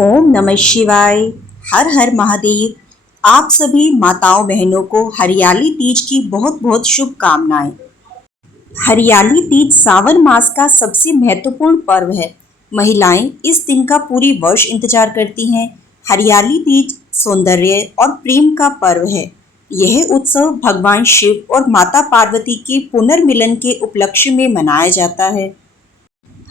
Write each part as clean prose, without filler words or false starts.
ओम नमः शिवाय। हर हर महादेव। आप सभी माताओं बहनों को हरियाली तीज की बहुत बहुत शुभकामनाएं। हरियाली तीज सावन मास का सबसे महत्वपूर्ण पर्व है। महिलाएं इस दिन का पूरी वर्ष इंतजार करती हैं। हरियाली तीज सौंदर्य और प्रेम का पर्व है। यह उत्सव भगवान शिव और माता पार्वती के पुनर्मिलन के उपलक्ष्य में मनाया जाता है।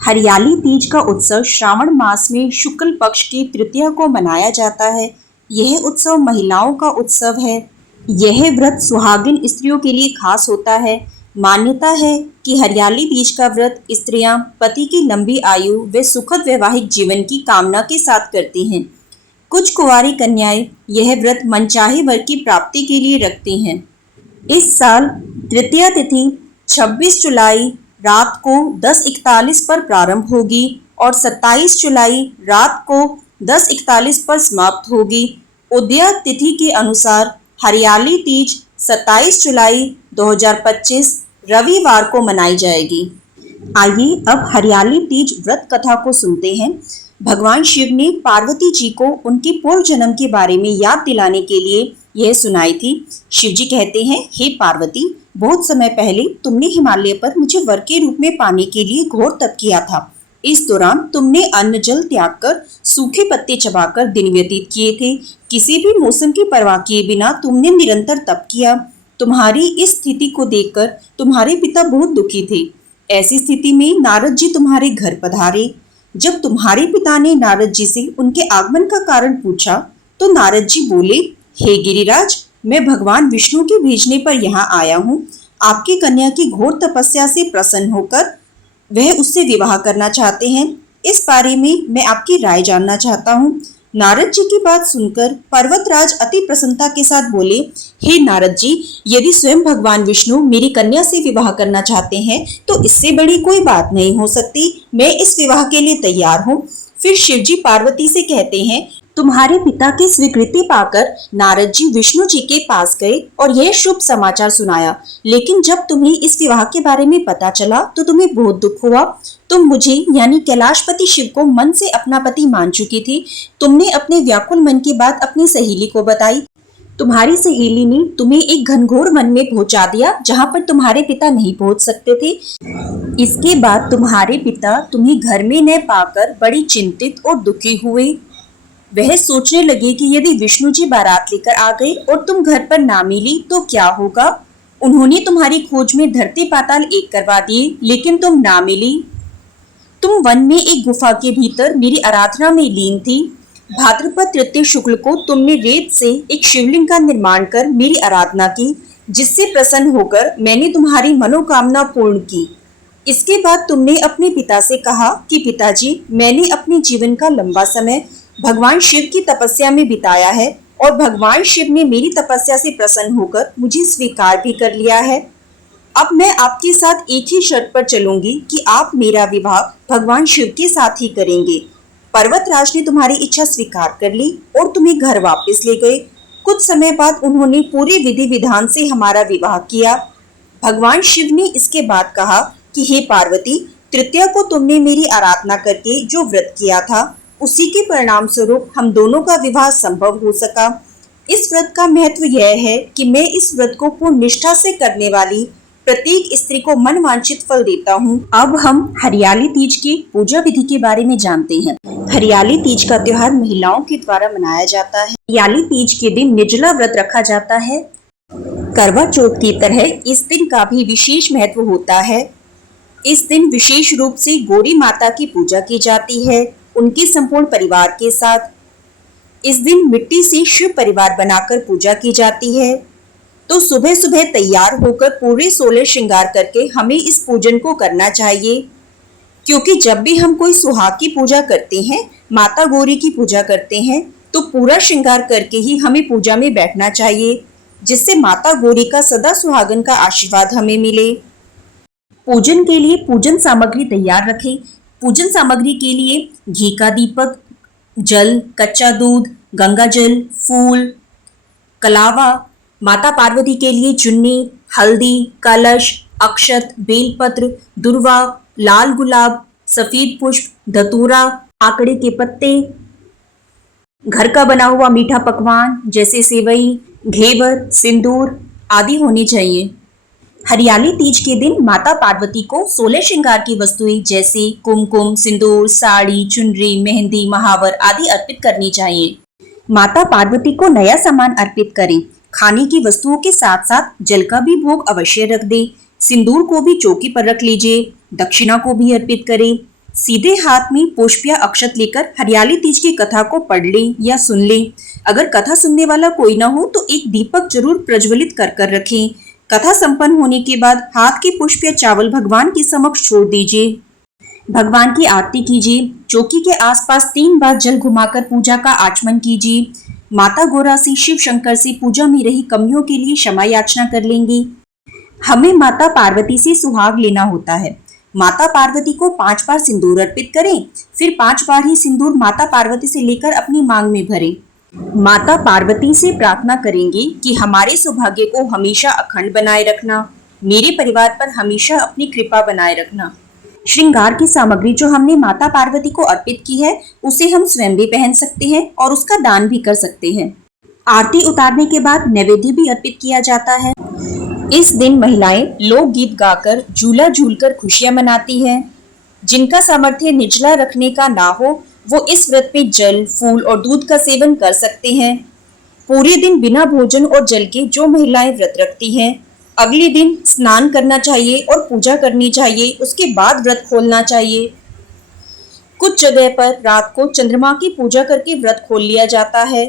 हरियाली तीज का उत्सव श्रावण मास में शुक्ल पक्ष की तृतीया को मनाया जाता है। यह उत्सव महिलाओं का उत्सव है। यह व्रत सुहागिन स्त्रियों के लिए खास होता है। मान्यता है कि हरियाली तीज का व्रत स्त्रियां पति की लंबी आयु व सुखद वैवाहिक जीवन की कामना के साथ करती हैं। कुछ कुंवारी कन्याएं यह व्रत मनचाहे वर की प्राप्ति के लिए रखती हैं। इस साल तृतीया तिथि 26 जुलाई रात को 10:41 पर प्रारंभ होगी और 27 जुलाई रात को 10:41 पर समाप्त होगी। उदया तिथि के अनुसार हरियाली तीज 27 जुलाई 2025 रविवार को मनाई जाएगी। आइए अब हरियाली तीज व्रत कथा को सुनते हैं। भगवान शिव ने पार्वती जी को उनके पूर्व जन्म के बारे में याद दिलाने के लिए यह सुनाई थी। शिव जी कहते हैं, हे पार्वती, बहुत समय पहले तुमने हिमालय पर मुझे वर के रूप में पाने के लिए घोर तप किया था। इस दौरान तुमने अन्न जल त्याग कर सूखे पत्ते चबाकर दिन व्यतीत किए थे। किसी भी मौसम की परवाह किए बिना तुमने निरंतर तप किया। तुम्हारी इस स्थिति को देखकर तुम्हारे पिता बहुत दुखी थे। ऐसी स्थिति में नारद जी तुम्हारे घर पधारे। जब तुम्हारे पिता ने नारद जी से उनके आगमन का कारण पूछा तो नारद जी बोले, हे गिरिराज, मैं भगवान विष्णु के भेजने पर यहाँ आया हूँ। आपकी कन्या की घोर तपस्या से प्रसन्न होकर वह उससे विवाह करना चाहते हैं। इस बारे में मैं आपकी राय जानना चाहता हूँ। नारद जी की बात सुनकर पर्वतराज अति प्रसन्नता के साथ बोले, हे नारद जी, यदि स्वयं भगवान विष्णु मेरी कन्या से विवाह करना चाहते हैं तो इससे बड़ी कोई बात नहीं हो सकती। मैं इस विवाह के लिए तैयार हूँ। फिर शिव जी पार्वती से कहते हैं, तुम्हारे पिता की स्वीकृति पाकर नारद जी विष्णु जी के पास गए और यह शुभ समाचार सुनाया। लेकिन जब तुम्हें इस विवाह के बारे में पता चला तो तुम्हें बहुत दुख हुआ। तुम मुझे यानी कैलाशपति शिव को मन से अपना पति मान चुकी थी। तुमने अपने व्याकुल मन की बात अपनी सहेली को बताई। तुम्हारी सहेली ने तुम्हें एक घनघोर वन में पहुंचा दिया जहां पर तुम्हारे पिता नहीं पहुंच सकते थे। इसके बाद तुम्हारे पिता तुम्हें घर में न पाकर बड़ी चिंतित और दुखी हुए। वह सोचने लगे कि यदि विष्णु जी बारात लेकर आ गए और तुम घर पर ना मिली तो क्या होगा। उन्होंने तुम्हारी खोज में धरती पाताल एक करवा दिए, लेकिन तुम ना मिली। तुम वन में एक गुफा के भीतर मेरी आराधना में लीन थी। भाद्रपद तृतीय शुक्ल को तुमने रेत से एक शिवलिंग का निर्माण कर मेरी आराधना की, जिससे प्रसन्न होकर मैंने तुम्हारी मनोकामना पूर्ण की। इसके बाद तुमने अपने पिता से कहा कि पिताजी, मैंने अपने जीवन का लंबा समय भगवान शिव की तपस्या में बिताया है और भगवान शिव ने मेरी तपस्या से प्रसन्न होकर मुझे स्वीकार भी कर लिया है। अब मैं आपके साथ एक ही शर्त पर चलूंगी कि आप मेरा विवाह भगवान शिव के साथ ही करेंगे। पर्वतराज ने तुम्हारी इच्छा स्वीकार कर ली और तुम्हें घर वापस ले गए। कुछ समय बाद उन्होंने पूरे विधि विधान से हमारा विवाह किया। भगवान शिव ने इसके बाद कहा कि हे पार्वती, तृतीया को तुमने मेरी आराधना करके जो व्रत किया था उसी के परिणाम स्वरूप हम दोनों का विवाह संभव हो सका। इस व्रत का महत्व यह है कि मैं इस व्रत को पूर्ण निष्ठा से करने वाली प्रत्येक स्त्री को मन वांछित फल देता हूँ। अब हम हरियाली तीज की पूजा विधि के बारे में जानते हैं। हरियाली तीज का त्योहार महिलाओं के द्वारा मनाया जाता है। हरियाली तीज के दिन निर्जला व्रत रखा जाता है। करवा चौथ की तरह इस दिन का भी विशेष महत्व होता है। इस दिन विशेष रूप से गौरी माता की पूजा की जाती है, उनके संपूर्ण परिवार के साथ। इस दिन मिट्टी से शिव परिवार बनाकर पूजा की जाती है। तो सुबह सुबह तैयार होकर पूरे 16 श्रृंगार करके हमें इस पूजन को करना चाहिए, क्योंकि जब भी हम कोई सुहाग की पूजा करते हैं, माता गौरी की पूजा करते हैं, तो पूरा श्रृंगार करके ही हमें पूजा में बैठना चाहिए, जिससे माता गौरी का सदा सुहागन का आशीर्वाद हमें मिले। पूजन के लिए पूजन सामग्री तैयार रखें। पूजन सामग्री के लिए घी का दीपक, जल, कच्चा दूध, गंगा जल, फूल, कलावा, माता पार्वती के लिए चुन्नी, हल्दी, कलश, अक्षत, बेलपत्र, दुर्वा, लाल गुलाब, सफेद पुष्प, धतूरा, आकड़े के पत्ते, घर का बना हुआ मीठा पकवान जैसे सेवई, घेवर, सिंदूर आदि होनी चाहिए। हरियाली तीज के दिन माता पार्वती को 16 श्रृंगार की वस्तुएं जैसे कुमकुम, सिंदूर, साड़ी, चुनरी, मेहंदी, महावर आदि अर्पित करनी चाहिए। माता पार्वती को नया सामान अर्पित करें। खाने की वस्तुओं के साथ साथ जल का भी भोग अवश्य रख दें। सिंदूर को भी चौकी पर रख लीजिए। दक्षिणा को भी अर्पित करें। सीधे हाथ में पुष्प या अक्षत लेकर हरियाली तीज की कथा को पढ़ लें या सुन लें। अगर कथा सुनने वाला कोई ना हो तो एक दीपक जरूर प्रज्वलित कर रखें। कथा संपन्न होने के बाद हाथ के पुष्प या चावल भगवान के समक्ष छोड़ दीजिए। भगवान की आरती कीजिए। चौकी के आसपास 3 बार जल घुमाकर पूजा का आचमन कीजिए। माता गौरा से, शिव शंकर से पूजा में रही कमियों के लिए क्षमा याचना कर लेंगे। हमें माता पार्वती से सुहाग लेना होता है। माता पार्वती को 5 बार सिंदूर अर्पित करें, फिर 5 बार ही सिंदूर माता पार्वती से लेकर अपनी मांग में भरें। माता पार्वती से प्रार्थना करेंगे कि हमारे सौभाग्य को हमेशा अखंड बनाए रखना, मेरे परिवार पर हमेशा अपनी कृपा बनाए रखना। श्रृंगार की सामग्री जो हमने माता पार्वती को अर्पित की है उसे हम स्वयं भी पहन सकते हैं और उसका दान भी कर सकते हैं। आरती उतारने के बाद नैवेद्य भी अर्पित किया जाता है। इस दिन महिलाएं लोकगीत गाकर, झूला झूलकर खुशियां मनाती हैं। जिनका सामर्थ्य निचला रखने का ना हो वो इस व्रत में जल, फूल और दूध का सेवन कर सकते हैं। पूरे दिन बिना भोजन और जल के जो महिलाएं व्रत रखती हैं, अगले दिन स्नान करना चाहिए और पूजा करनी चाहिए। उसके बाद व्रत खोलना चाहिए। कुछ जगह पर रात को चंद्रमा की पूजा करके व्रत खोल लिया जाता है।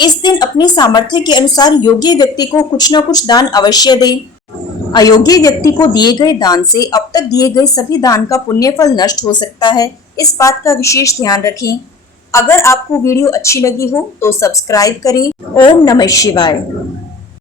इस दिन अपने सामर्थ्य के अनुसार योग्य व्यक्ति को कुछ न कुछ दान अवश्य दें। अयोग्य व्यक्ति को दिए गए दान से अब तक दिए गए सभी दान का पुण्य फल नष्ट हो सकता है। इस बात का विशेष ध्यान रखें। अगर आपको वीडियो अच्छी लगी हो तो सब्सक्राइब करें। ओम नमः शिवाय।